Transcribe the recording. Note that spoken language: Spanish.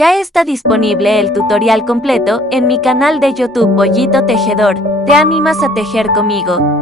Ya está disponible el tutorial completo en mi canal de YouTube Pollito Tejedor. ¿Te animas a tejer conmigo?